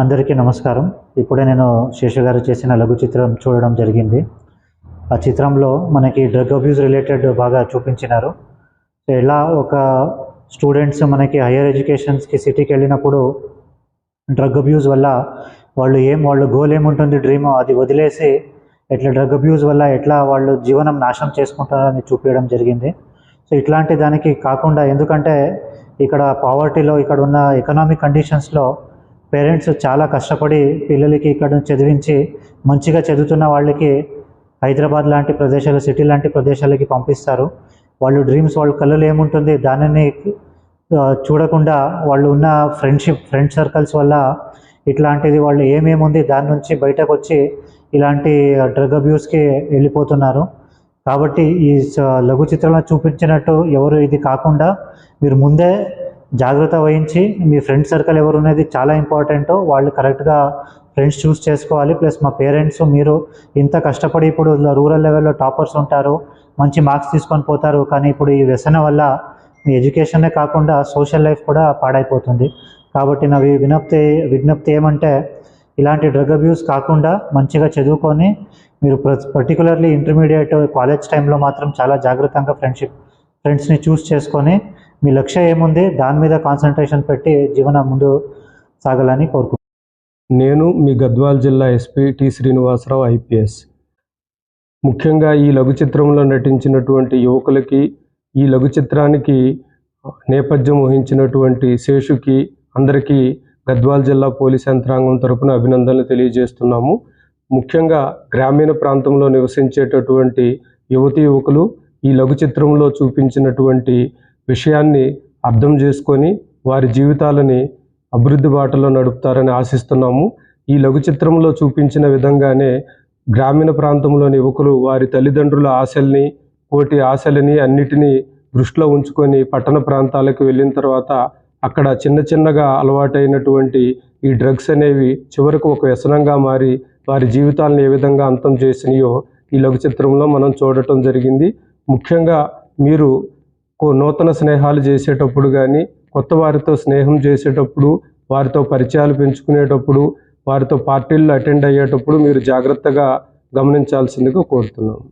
అందరికీ నమస్కారం. ఇప్పుడే నేను శేషు గారు చేసిన లఘు చిత్రం చూడడం జరిగింది. ఆ చిత్రంలో మనకి డ్రగ్ అబ్యూస్ రిలేటెడ్ బాగా చూపించినారు. ఎలా ఒక స్టూడెంట్స్ మనకి హైయర్ ఎడ్యుకేషన్స్కి సిటీకి వెళ్ళినప్పుడు డ్రగ్ అబ్యూస్ వల్ల వాళ్ళ గోల్ ఏముంటుంది, డ్రీమ్ అది వదిలేసి ఎట్లా డ్రగ్ అబ్యూస్ వల్ల ఎట్లా వాళ్ళు జీవనం నాశనం చేసుకుంటారని చూపించడం జరిగింది. సో ఇట్లాంటి దానికి కాకుండా, ఎందుకంటే ఇక్కడ పావర్టీలో, ఇక్కడ ఉన్న ఎకనామిక్ కండిషన్స్లో పేరెంట్స్ చాలా కష్టపడి పిల్లలకి ఇక్కడ చదివించి మంచిగా చదువుతున్న వాళ్ళకి హైదరాబాద్ లాంటి ప్రదేశాలు, సిటీ లాంటి ప్రదేశాలకి పంపిస్తారు. వాళ్ళు డ్రీమ్స్, వాళ్ళ కళలు ఏముంటుంది దానిని చూడకుండా వాళ్ళు ఉన్న ఫ్రెండ్ సర్కిల్స్ వల్ల ఇట్లాంటిది వాళ్ళు ఏమేముంది దాని నుంచి బయటకు వచ్చి ఇలాంటి డ్రగ్ అబ్యూస్కి వెళ్ళిపోతున్నారు. కాబట్టి ఈ లఘు చిత్రంలో చూపించినట్టు ఎవరు ఇది కాకుండా మీరు ముందే జాగ్రత్త వహించి మీ ఫ్రెండ్ సర్కిల్ ఎవరు అనేది చాలా ఇంపార్టెంట్. వాళ్ళు కరెక్ట్గా ఫ్రెండ్స్ చూస్ చేసుకోవాలి. ప్లస్ మా పేరెంట్స్, మీరు ఇంత కష్టపడి ఇప్పుడు రూరల్ లెవెల్లో టాపర్స్ ఉంటారు, మంచి మార్క్స్ తీసుకొని పోతారు, కానీ ఇప్పుడు ఈ వ్యసనం వల్ల మీ ఎడ్యుకేషనే కాకుండా సోషల్ లైఫ్ కూడా పాడైపోతుంది. కాబట్టి నా విజ్ఞప్తి ఏమంటే, ఇలాంటి డ్రగ్ అబ్యూస్ కాకుండా మంచిగా చదువుకొని మీరు పర్టికులర్లీ ఇంటర్మీడియట్, కాలేజ్ టైంలో మాత్రం చాలా జాగ్రత్తగా ఫ్రెండ్స్ని చూస్ చేసుకొని మీ లక్ష్యం ఏముంది దాని మీద కాన్సన్ట్రేషన్ పెట్టి జీవనం ముందు సాగాలని కోరుకుంటున్నాను. నేను మీ గద్వాల్ జిల్లా ఎస్పీ టి శ్రీనివాసరావు ఐపీఎస్. ముఖ్యంగా ఈ లఘు చిత్రంలో నటించినటువంటి యువకులకి, ఈ లఘు చిత్రానికి నేపథ్యం వహించినటువంటి శేషుకి అందరికీ గద్వాల్ జిల్లా పోలీస్ యంత్రాంగం తరపున అభినందనలు తెలియజేస్తున్నాము. ముఖ్యంగా గ్రామీణ ప్రాంతంలో నివసించేటటువంటి యువతీ యువకులు ఈ లఘు చిత్రంలో చూపించినటువంటి విషయాన్ని అర్థం చేసుకొని వారి జీవితాలని అభివృద్ధి బాటలో నడుపుతారని ఆశిస్తున్నాము. ఈ లఘు చిత్రంలో చూపించిన విధంగానే గ్రామీణ ప్రాంతంలోని యువకులు వారి తల్లిదండ్రుల ఆశల్ని, కోటి ఆశలని అన్నిటినీ దృష్టిలో ఉంచుకొని పట్టణ ప్రాంతాలకు వెళ్ళిన తర్వాత అక్కడ చిన్నగా అలవాటైనటువంటి ఈ డ్రగ్స్ అనేవి చివరకు ఒక వ్యసనంగా మారి వారి జీవితాలను ఏ విధంగా అంతం చేసినాయో ఈ లఘు చిత్రంలో మనం చూడటం జరిగింది. ముఖ్యంగా మీరు నూతన స్నేహాలు చేసేటప్పుడు కానీ, కొత్త వారితో స్నేహం చేసేటప్పుడు, వారితో పరిచయాలు పెంచుకునేటప్పుడు, వారితో పార్టీల్లో అటెండ్ అయ్యేటప్పుడు మీరు జాగ్రత్తగా గమనించాల్సిందిగా కోరుతున్నాము.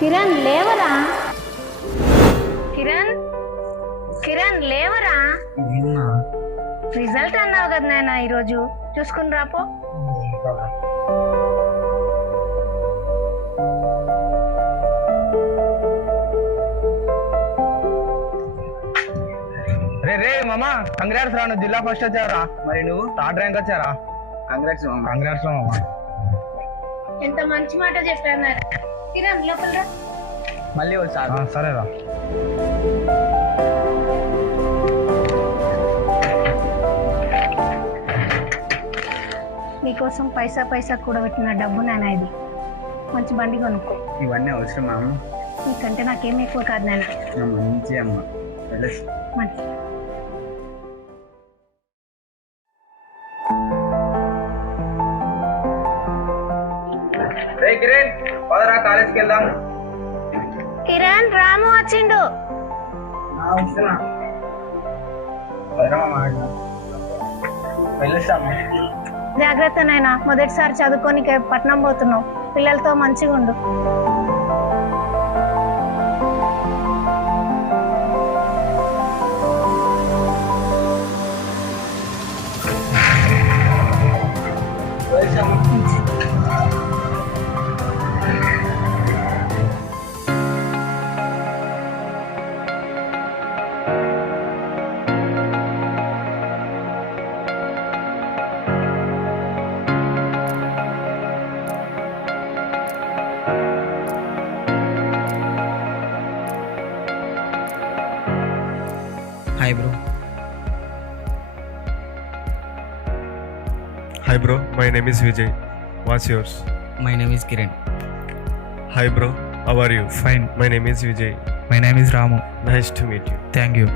కిరణ్ లేవరా? కిరణ్ లేవరా? రిజల్ట్ అన్నావు కదా నాయన, ఈరోజు చూసుకుని రాపో. రే మామా, కంగ్రాట్స్ రా, నువ్వు జిల్లా ఫస్ట్ వచ్చారా. మరి నువ్వు థర్డ్ ర్యాంక్ వచ్చారా. కంగ్రాట్స్ మామా. ఎంత మంచి మాట చెప్పారు. కిరణ్ లోపల రా. మళ్ళీ వచ్చా. సరేరా. నీకోసం పైసా కూడబెట్టిన డబ్బు నాన్న, ఇది మంచి బండి కొనుక్కో. ఇవన్నీ అవసరమా అమ్మ? నీకంటే నాకేం ఎక్కువ కాదు నాన్న. మంచి అమ్మ. మంచి కిరణ్ పదరా, కాలేజ్కి వెళ్దాం. కిరణ్, రాము వచ్చిండు. జాగ్రత్త నాయనా, మొదటిసారి చదువుకొని పట్నం పోతున్నావు. పిల్లలతో మంచిగా ఉండు. Hi bro, my name is Vijay. What's yours? My name is Kiran. Hi bro, how are you? Fine. My name is Vijay. My name is Ramu. Nice to meet you. Thank you.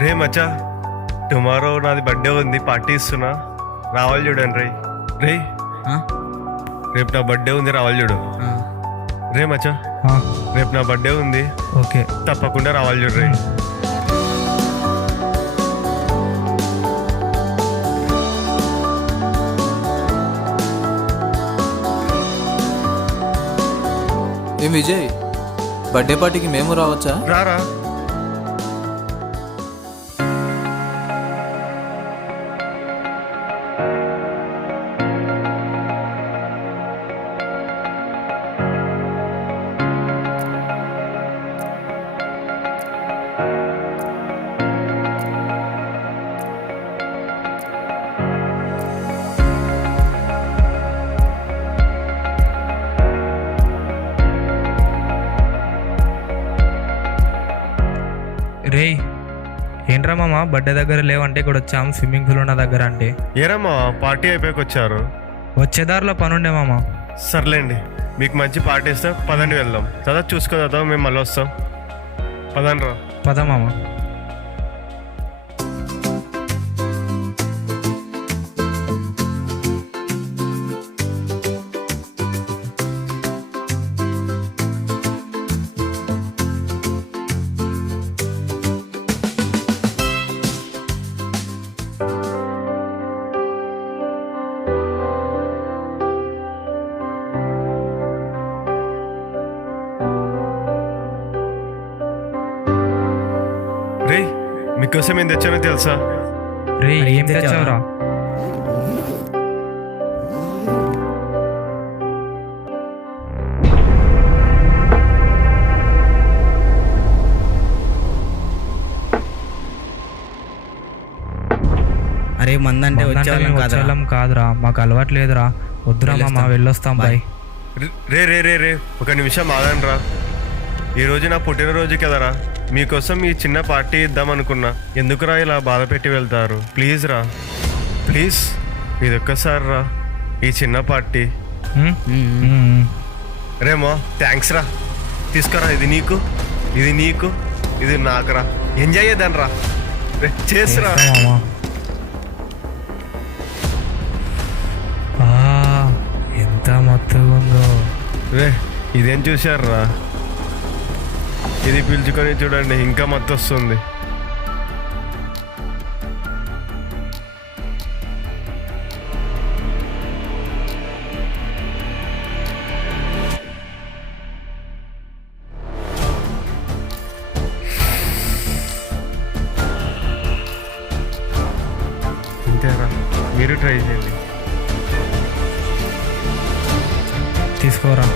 Ray Maccha, tomorrow నాది birthday ఉంది, party ఇస్తున్నా, రావాలి చూడండి రే. రే రేపు నా birthday ఉంది, రావాలి చూడు. రే మచ్చా, రేపు నా బర్త్డే ఉంది, ఓకే తప్పకుండా రావాలి చూడు రే. ఏం విజయ్, బర్త్డే పార్టీకి మేము రావచ్చా? రారా. రే ఏంట్రా మామ బర్త్డే దగ్గర లేవంటే ఇక్కడ వచ్చాం, స్విమ్మింగ్ పూల్ ఉన్న దగ్గర అంటే. ఏరమ్మా, పార్టీ అయిపోయాక వచ్చారు? వచ్చే దారిలో పనుండే మామ. సర్లేండి, మీకు మంచి పార్టీ ఇస్తాం, పదండి వెళ్దాం. చదువు చూసుకోదా, మేము మళ్ళీ వస్తాం. పదండి రా. పద మామ. రే, మీకోసం ఏం తెచ్చానో తెలుసా? రే ఏం తెచ్చావురా? అరే మందంటే వచ్చేవాళ్ళం కాదురా, మాకు అలవాటు లేదురా. వద్దురా మామ, వెళ్ళొస్తాం బాయ్. రే రే రే రే ఒక నిమిషం ఆగండి రా. ఈరోజు నా పుట్టినరోజు కదరా, మీకోసం ఈ చిన్న పార్టీ ఇద్దాం అనుకున్నా. ఎందుకురా ఇలా బాధ పెట్టి వెళ్తారు? ప్లీజ్ రా, ప్లీజ్ ఇదొక్కసారి రా, ఈ చిన్న పార్టీ. రేమో థ్యాంక్స్ రా, తీసుకురా. ఇది నీకు, ఇది నీకు, ఇది నాకురా. ఎంజాయ్ చేద్దాం రా, చేసిరా. ఎంత మత్తుగా ఉందో రే. ఇదేం చూశారా? ఇది పిలుచుకొని చూడండి, ఇంకా మత్తు వస్తుంది. ఇంతేరా, మీరు ట్రై చేయండి. తీసుకోరా.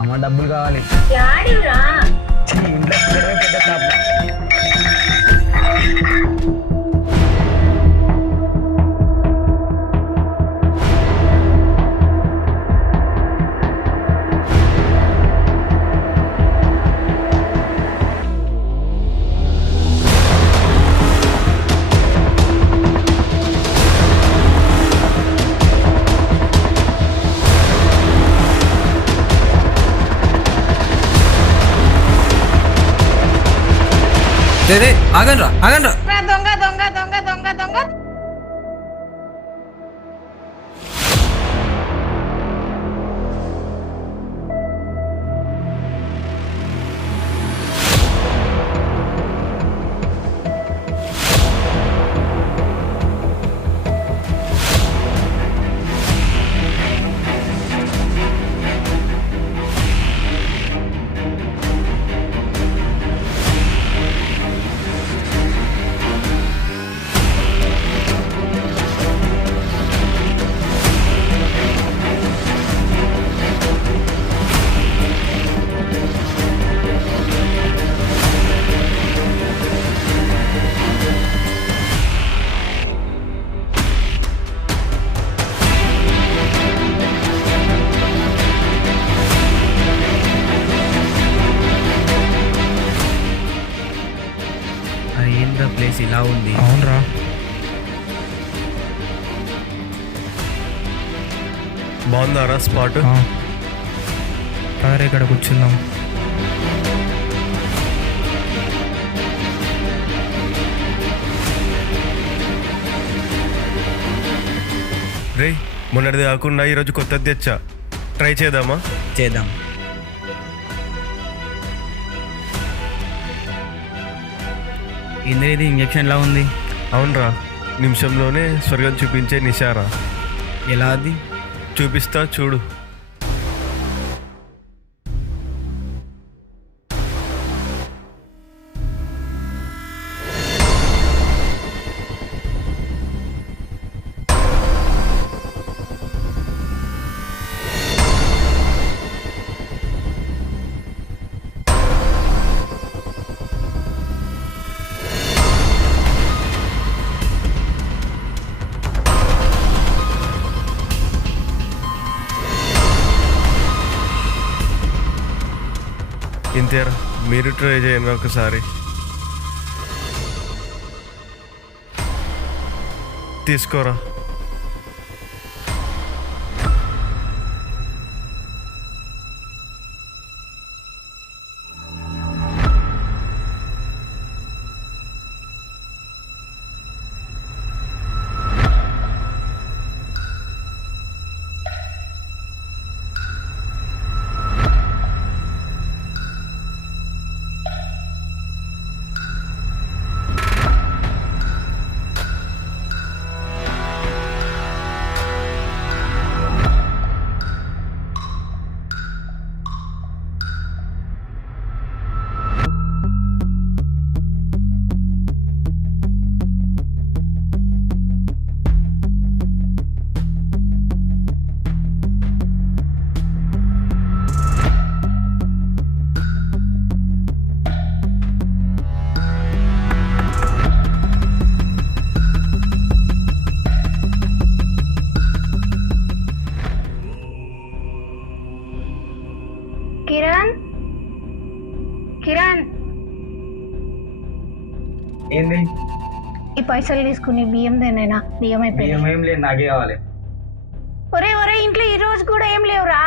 అమ్మ డబ్బులు కావాలి. రే ఆగండ్రా ఆగండ్రా. దొంగ దొంగ దొంగ దొంగ దొంగ. ఏంద్ర ప్లేస్ ఇలా ఉంది? అవునరా, బాగుందారా స్పాట్? పదరే ఇక్కడ కూర్చుందాం. రే మొన్నటిది కాకుండా ఈరోజు కొత్తది తెచ్చా, ట్రై చేద్దామా? చేద్దాం. ఇంద్ర ఇది ఇంజక్షన్లా ఉంది. అవునరా, నిమిషంలోనే స్వర్గం చూపించే నిషారా. ఎలా అది? చూపిస్తా చూడు. ఇంతేరా, మీరు ట్రై చేయండి ఒకసారి. తీసుకోరా. కిరణ్, కిరణ్, ఏంది? ఈ పైసలు తీసుకుని బియ్యం దేనైనా. బియ్యం అయిపోయింది. బియ్యం ఏం లేదు, నాకే కావాలి. ఒరే ఒరే, ఇంట్లో ఈ రోజు కూడా ఏం లేవురా.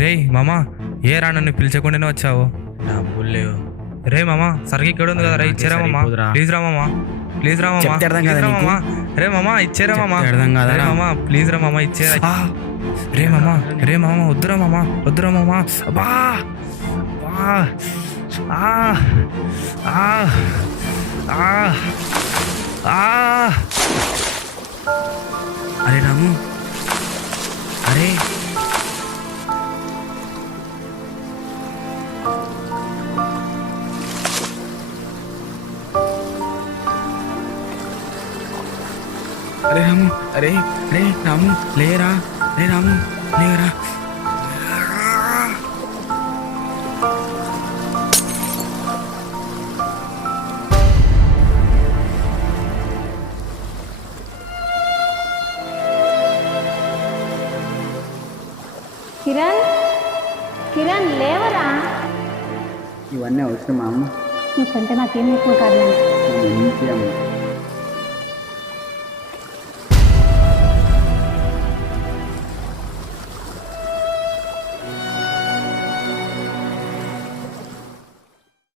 రే మామా ఏ రా నన్ను పిలిచకుండానే వచ్చావు. డబ్బులు లేవు. రే మామా సరికి ఇక్కడ ఉంది కదా రా, ఇచ్చేరా మామా. సరిపోదురా. ప్లీజ్ రా మామా, ప్లీజ్ రా మామా, చెప్తే అర్థం ప్లీజ్ కాదా రా నీకు? మామా. రే మామా ఇచ్చేరా మామా, చెప్తే అర్థం కాదా రే రా? మామా ప్లీజ్ రా మామా ఇచ్చేరా. రే మామా, రే మామా వద్దురా మామా, వద్దురా మామా. అబ్బా అబ్బా. ఆ ఆ ఆ ఆ. అరే రాము, అరే అరే రాము, అరే రే రాము లేరా, రే రాము లేరా. కిరణ్, కిరణ్ లేవరా. ఇవన్నీ అవసరమా? నీకంటే నాకేం ఎక్కువ కాదు. ఏం చేయము.